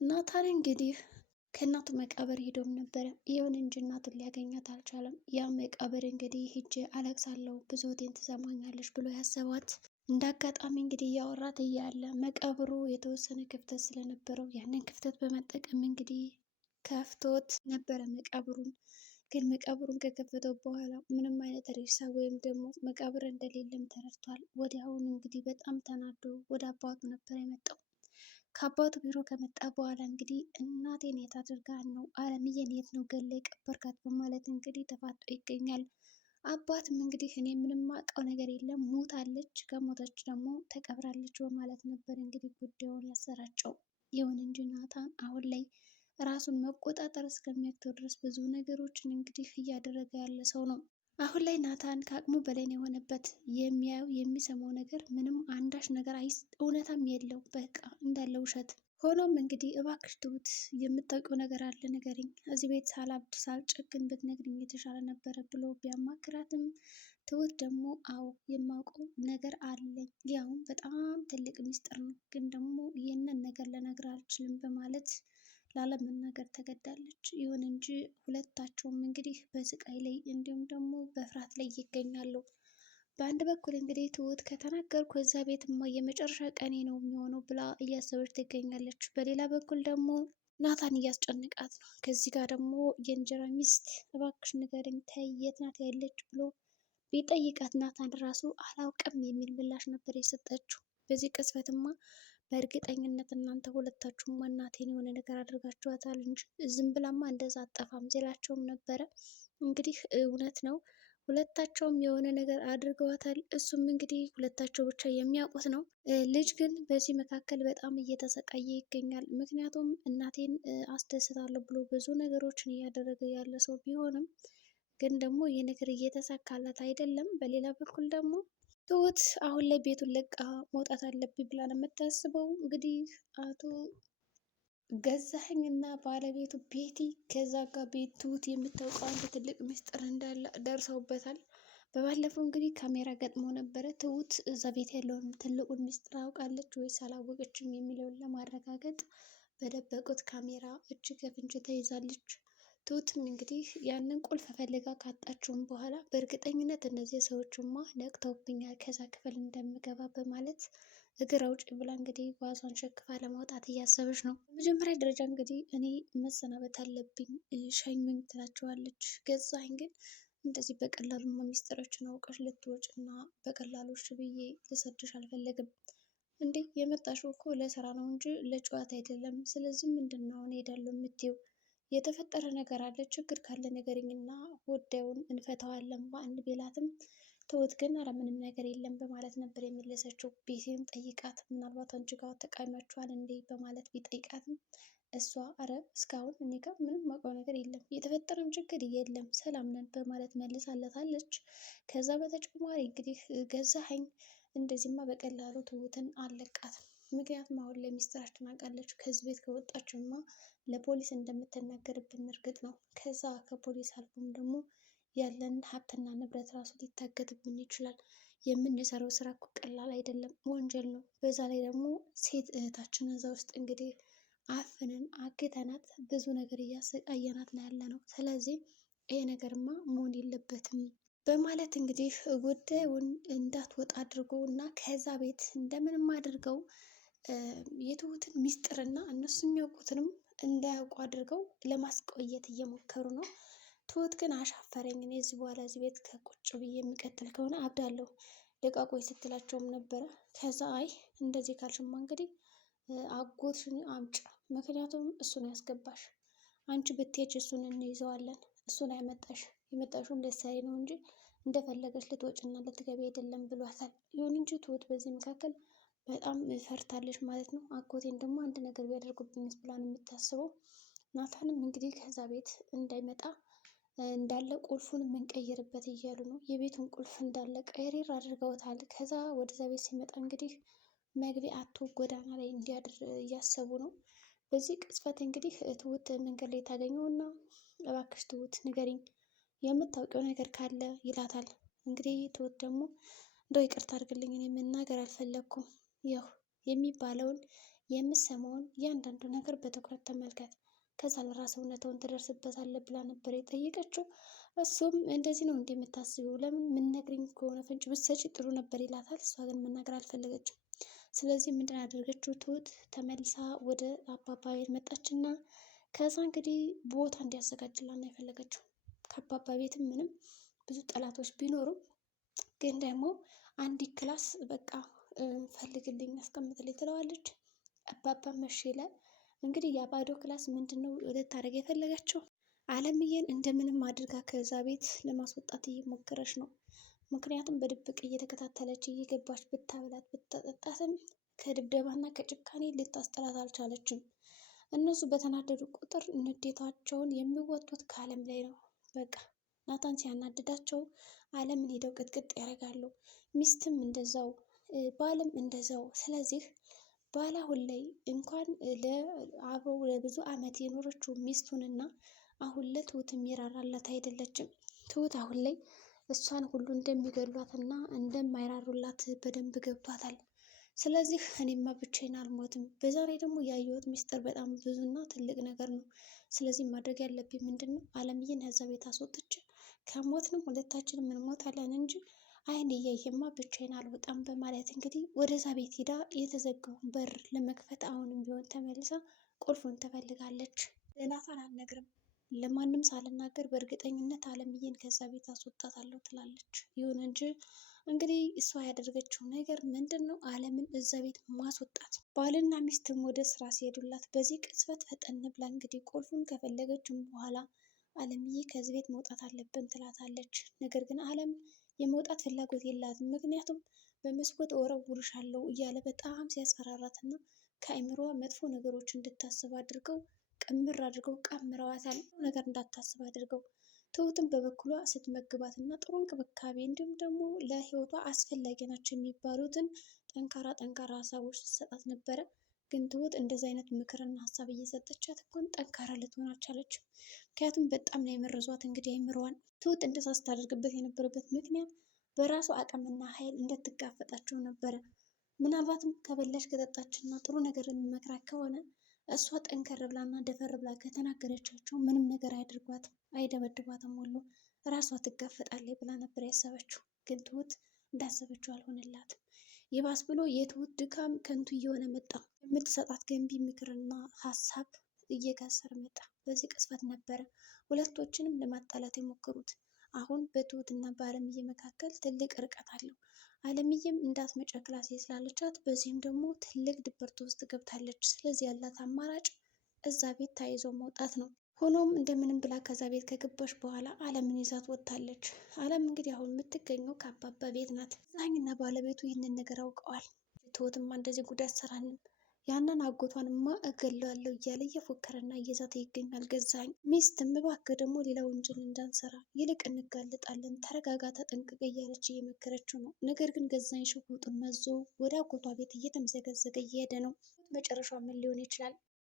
ናታን እንግዲህ ከእናቱ መቃብር ሄዶም ነበረ። ይሁን እንጂ እናቱን ሊያገኛት አልቻለም። ያ መቃብር እንግዲህ ሂጄ አለቅሳለሁ ብዙቴን ትሰማኛለች ብሎ ያሰባት እንደ አጋጣሚ እንግዲህ እያወራት እያለ መቃብሩ የተወሰነ ክፍተት ስለነበረው ያንን ክፍተት በመጠቀም እንግዲህ ከፍቶት ነበረ መቃብሩን። ግን መቃብሩን ከከፈተው በኋላ ምንም አይነት ሬሳ ወይም ደግሞ መቃብር እንደሌለም ተረድቷል። ወዲያውኑ እንግዲህ በጣም ተናዶ ወደ አባቱ ነበር የመጣው። ከአባቱ ቢሮ ከመጣ በኋላ እንግዲህ እናቴን የት አድርጋት ነው? አለምዬን የት ነው ገላ የቀበርካት? በማለት እንግዲህ ተፋጦ ይገኛል። አባትም እንግዲህ እኔ ምንም አውቀው ነገር የለም ሞታለች፣ ከሞተች ደግሞ ተቀብራለች በማለት ነበር እንግዲህ ጉዳዩን ያሰራጨው። ይሁን እንጂ ናታን አሁን ላይ ራሱን መቆጣጠር እስከሚያቅተው ድረስ ብዙ ነገሮችን እንግዲህ እያደረገ ያለ ሰው ነው። አሁን ላይ ናታን ከአቅሙ በላይ ነው የሆነበት። የሚያየው የሚሰማው ነገር ምንም አንዳች ነገር እውነታም የለው፣ በቃ እንዳለ ውሸት። ሆኖም እንግዲህ እባክሽ ትሁት የምታውቂው ነገር አለ ንገሪኝ፣ እዚህ ቤት ሳላብድ ሳልጨክን ብትነግሪኝ የተሻለ ነበረ ብሎ ቢያማክራትም ትሁት ደግሞ አዎ የማውቀው ነገር አለኝ፣ ያውም በጣም ትልቅ ሚስጥር ነው፣ ግን ደግሞ ይህንን ነገር ልነግር አልችልም በማለት ላለመናገር ተገዳለች። ይሁን እንጂ ሁለታቸውም እንግዲህ በስቃይ ላይ እንዲሁም ደግሞ በፍርሃት ላይ ይገኛሉ። በአንድ በኩል እንግዲህ ትሁት ከተናገርኩ እዛ ቤትማ የመጨረሻ ቀኔ ነው የሚሆነው ብላ እያሰበች ትገኛለች። በሌላ በኩል ደግሞ ናታን እያስጨነቃት ነው። ከዚህ ጋር ደግሞ የእንጀራ ሚስት እባክሽ ንገረኝ ተይ የት ናት ያለች ብሎ ቢጠይቃት ናታን ራሱ አላውቅም የሚል ምላሽ ነበር የሰጠችው። በዚህ ቅጽበትማ በእርግጠኝነት እናንተ ሁለታችሁም እናቴን የሆነ ነገር አድርጋችኋታል እንጂ ዝም ብላማ እንደዛ አጠፋም ሲላቸውም ነበረ። እንግዲህ እውነት ነው ሁለታቸውም የሆነ ነገር አድርገዋታል። እሱም እንግዲህ ሁለታቸው ብቻ የሚያውቁት ነው። ልጅ ግን በዚህ መካከል በጣም እየተሰቃየ ይገኛል። ምክንያቱም እናቴን አስደስታለሁ ብሎ ብዙ ነገሮችን እያደረገ ያለ ሰው ቢሆንም ግን ደግሞ ይህ ነገር እየተሳካላት አይደለም። በሌላ በኩል ደግሞ ትሁት አሁን ላይ ቤቱን ለቃ መውጣት አለብኝ ብላ ነው የምታስበው። እንግዲህ አቶ ገዛኸኝ እና ባለቤቱ ቤቲ ከዛ ጋር ቤት ትሁት የምታውቀው አንድ ትልቅ ምስጢር እንዳለ ደርሰውበታል። በባለፈው እንግዲህ ካሜራ ገጥሞ ነበረ። ትሁት እዛ ቤት ያለውን ትልቁን ምስጢር አውቃለች ወይስ አላወቀችም የሚለውን ለማረጋገጥ በደበቁት ካሜራ እጅ ከፍንጅ ተይዛለች። ትሁትም እንግዲህ ያንን ቁልፍ ፈልጋ ካጣችውም በኋላ በእርግጠኝነት እነዚህ ሰዎችማ ነቅተውብኛል ከዛ ክፍል እንደምገባ በማለት እግር አውጪ ብላ እንግዲህ ጓዟን ሸክፋ ለማውጣት እያሰበች ነው። በመጀመሪያ ደረጃ እንግዲህ እኔ መሰናበት አለብኝ ሸኙኝ ትላቸዋለች። ገዛኸኝ ግን እንደዚህ በቀላሉማ ሚስጥሮችን አውቀሽ ልትወጭ እና በቀላሉ እሺ ብዬ ልሰድሽ አልፈለግም። እንዴ የመጣሽው እኮ ለስራ ነው እንጂ ለጨዋታ አይደለም። ስለዚህ ምንድን ነው አሁን ሄዳለሁ የምትይው? የተፈጠረ ነገር አለ? ችግር ካለ ንገሪኝና ጉዳዩን እንፈታዋለን በአንድ ቤላትም። ትሁት ግን ኧረ ምንም ነገር የለም በማለት ነበር የመለሰችው። ቤቴም ጠይቃት ምናልባት አንቺ ጋር ተቃይማችኋል እንዴ በማለት ቢጠይቃትም እሷ አረ እስካሁን እኔ ጋር ምንም ማውቀው ነገር የለም፣ የተፈጠረም ችግር የለም፣ ሰላም ነን በማለት መልሳለታለች። ከዛ በተጨማሪ እንግዲህ ገዛኸኝ እንደዚህማ በቀላሉ ትሁትን አለቃትም። ምክንያቱም አሁን ላይ ሚስጥራችን አውቃለች። ከዚህ ቤት ከወጣችማ ለፖሊስ እንደምትናገርብን እርግጥ ነው። ከዛ ከፖሊስ አልፎም ደግሞ ያለን ሀብትና ንብረት ራሱ ሊታገትብን ይችላል። የምንሰራው ስራ እኮ ቀላል አይደለም፣ ወንጀል ነው። በዛ ላይ ደግሞ ሴት እህታችን እዛ ውስጥ እንግዲህ አፍንን አግተናት ብዙ ነገር እያሰቃየናት ነው ያለ ነው። ስለዚህ ይሄ ነገርማ መሆን የለበትም በማለት እንግዲህ ጉዳዩን እንዳትወጣ አድርጎ እና ከዛ ቤት እንደምንም አድርገው የትሁትን ሚስጥርና እነሱ የሚያውቁትንም እንዳያውቁ አድርገው ለማስቆየት እየሞከሩ ነው። ትሁት ግን አሻፈረኝ፣ እኔ እዚህ በኋላ እዚህ ቤት ከቁጭ ብዬ የሚቀጥል ከሆነ አብዳለሁ ልቀቆይ ስትላቸውም ነበረ። ከዛ አይ እንደዚህ ካልሽማ እንግዲህ አጎትሽን አምጪ፣ ምክንያቱም እሱን ያስገባሽ፣ አንቺ ብትሄጅ እሱን እንይዘዋለን፣ እሱን የመጣሽውን ለሳይ ነው እንጂ እንደፈለገች ልትወጭና ልትገቢ አይደለም ብሏታል። ይሁን እንጂ ትሁት በዚህ መካከል በጣም ፈርታለች ማለት ነው። አጎቴን ደግሞ አንድ ነገር ቢያደርጉብኝስ ብላ ነው የምታስበው። ናታንም እንግዲህ ከዛ ቤት እንዳይመጣ እንዳለ ቁልፉን የምንቀይርበት እያሉ ነው። የቤቱን ቁልፍ እንዳለ ቀይሬር አድርገውታል። ከዛ ወደዛ ቤት ሲመጣ እንግዲህ መግቢያ አቶ ጎዳና ላይ እንዲያድር እያሰቡ ነው። በዚህ ቅጽበት እንግዲህ ትሁት መንገድ ላይ ታገኘውና እባክሽ ትሁት ንገሪኝ የምታውቂው ነገር ካለ ይላታል። እንግዲህ ትሁት ደግሞ እንደው ይቅርታ አድርግልኝ እኔ መናገር አልፈለግኩም፣ ያው የሚባለውን የምሰማውን እያንዳንዱ ነገር በትኩረት ተመልከት፣ ከዛ ለራስ እውነታውን ትደርስበታለህ ብላ ነበር የጠየቀችው። እሱም እንደዚህ ነው እንደምታስቢው ለምን የምንነግሪኝ ከሆነ ፍንጭ ብትሰጪ ጥሩ ነበር ይላታል። እሷ ግን መናገር አልፈለገችም። ስለዚህ ምንድን ያደረገችው ትሁት ተመልሳ ወደ አባባ ቤት መጣችና ከዛ እንግዲህ ቦታ እንዲያዘጋጅላት ነው የፈለገችው። ከአባባ ቤትም ምንም ብዙ ጠላቶች ቢኖሩም ግን ደግሞ አንዲት ክላስ በቃ ፈልግልኝ አስቀምጥልኝ ትለዋለች። አባባ መሽ ይላል። እንግዲህ ያ ባዶ ክላስ ምንድነው ልታደርግ የፈለገችው? አለምዬን እንደምንም አድርጋ ከዛ ቤት ለማስወጣት እየሞከረች ነው። ምክንያቱም በድብቅ እየተከታተለች እየገባች ብታበላት ብታጠጣትም ከድብደባና ከጭካኔ ልታስጠላት አልቻለችም። እነሱ በተናደዱ ቁጥር ንዴታቸውን የሚወጡት ከአለም ላይ ነው። በቃ ናታን ሲያናድዳቸው አለምን ሄደው ቅጥቅጥ ያደርጋሉ። ሚስትም እንደዛው፣ ባልም እንደዛው። ስለዚህ ባል አሁን ላይ እንኳን አብረው ለብዙ ዓመት የኖረችው ሚስቱንና አሁን ለትሁት የሚራራላት አይደለችም። ትሁት አሁን ላይ እሷን ሁሉ እንደሚገሏት እና እንደማይራሩላት በደንብ ገብቷታል። ስለዚህ እኔማ ብቻዬን አልሞትም። በዛ ላይ ደግሞ ያየሁት ሚስጥር በጣም ብዙና ትልቅ ነገር ነው። ስለዚህ ማድረግ ያለብኝ ምንድን ነው? አለምዬን ከዛ ቤት አስወጥቼ ከሞትንም ሁለታችንም እንሞታለን እንጂ አይን እያየማ ብቻዬን አልወጣም በማለት እንግዲህ ወደዛ ቤት ሄዳ የተዘጋውን በር ለመክፈት አሁንም ቢሆን ተመልሳ ቁልፉን ትፈልጋለች። ለናታን አልነግርም፣ ለማንም ሳልናገር በእርግጠኝነት አለምዬን ከዛ ቤት አስወጣታለሁ ትላለች። ይሁን እንጂ እንግዲህ እሷ ያደረገችው ነገር ምንድን ነው? አለምን እዛ ቤት ማስወጣት። ባልና ሚስትም ወደ ስራ ሲሄዱላት በዚህ ቅጽበት ፈጠን ብላ እንግዲህ ቁልፉን ከፈለገችም በኋላ አለምዬ ከዚህ ቤት መውጣት አለብን ትላታለች። ነገር ግን አለም የመውጣት ፍላጎት የላትም። ምክንያቱም በመስኮት እወረውርሻለሁ እያለ በጣም ሲያስፈራራትና ከአእምሮዋ መጥፎ ነገሮች እንድታስብ አድርገው ቅምር አድርገው ቀምረዋታል። ነገር እንዳታስብ አድርገው ትሁትም በበኩሏ ስትመግባት እና ጥሩ እንክብካቤ እንዲሁም ደግሞ ለህይወቷ አስፈላጊ ናቸው የሚባሉትን ጠንካራ ሀሳቦች ስትሰጣት ነበረ። ግን ትሁት እንደዚ አይነት ምክርና ሀሳብ እየሰጠቻት እንኳን ጠንካራ ልትሆን አልቻለችም። ምክንያቱም በጣም ነው የመረዟት። እንግዲህ አይምሮዋን ትሁት እንደዛ ስታደርግበት የነበረበት ምክንያት በራሱ አቅምና ኃይል እንድትጋፈጣቸው ነበረ። ምናልባትም ከበላሽ ከጠጣችና ጥሩ ነገር የሚመክራት ከሆነ እሷ ጠንከር ብላና ደፈር ብላ ከተናገረቻቸው ምንም ነገር አያደርጓትም፣ አይደበድቧትም ሁሉ ራሷ ትጋፈጣለች ብላ ነበር ያሰበችው። ግን ትሁት እንዳሰበችው አልሆነላትም። ይባስ ብሎ የትሁት ድካም ከንቱ እየሆነ መጣ። የምትሰጣት ገንቢ ምክርና ሀሳብ እየከሰረ መጣ። በዚህ ቅጽበት ነበረ ሁለቶችንም ለማጣላት የሞከሩት። አሁን በትሁትና በአለምዬ መካከል ትልቅ ርቀት አለው። አለምዬም እንዳትመጪ ክላሴ ስላለቻት በዚህም ደግሞ ትልቅ ድብርት ውስጥ ገብታለች። ስለዚህ ያላት አማራጭ እዛ ቤት ታይዞ መውጣት ነው። ሆኖም እንደምንም ብላ ከዛ ቤት ከገባች በኋላ አለምን ይዛት ወጥታለች። አለም እንግዲህ አሁን የምትገኘው ከአባባ ቤት ናት። ዛኝና ባለቤቱ ይህንን ነገር አውቀዋል። ትሁትማ እንደዚህ ጉዳት ሰራንም ያንን አጎቷንማ እገለዋለሁ እያለ እየፎከረና እየዛተ ይገኛል። ገዛኝ ሚስትም እባክህ ደግሞ ሌላ ወንጀል እንዳንሰራ ይልቅ እንጋለጣለን፣ ተረጋጋ፣ ተጠንቀቀ እያለች እየመከረችው ነው። ነገር ግን ገዛኝ ሽጉጡን መዞ ወደ አጎቷ ቤት እየተምዘገዘገ እየሄደ ነው። መጨረሻው ምን ሊሆን ይችላል?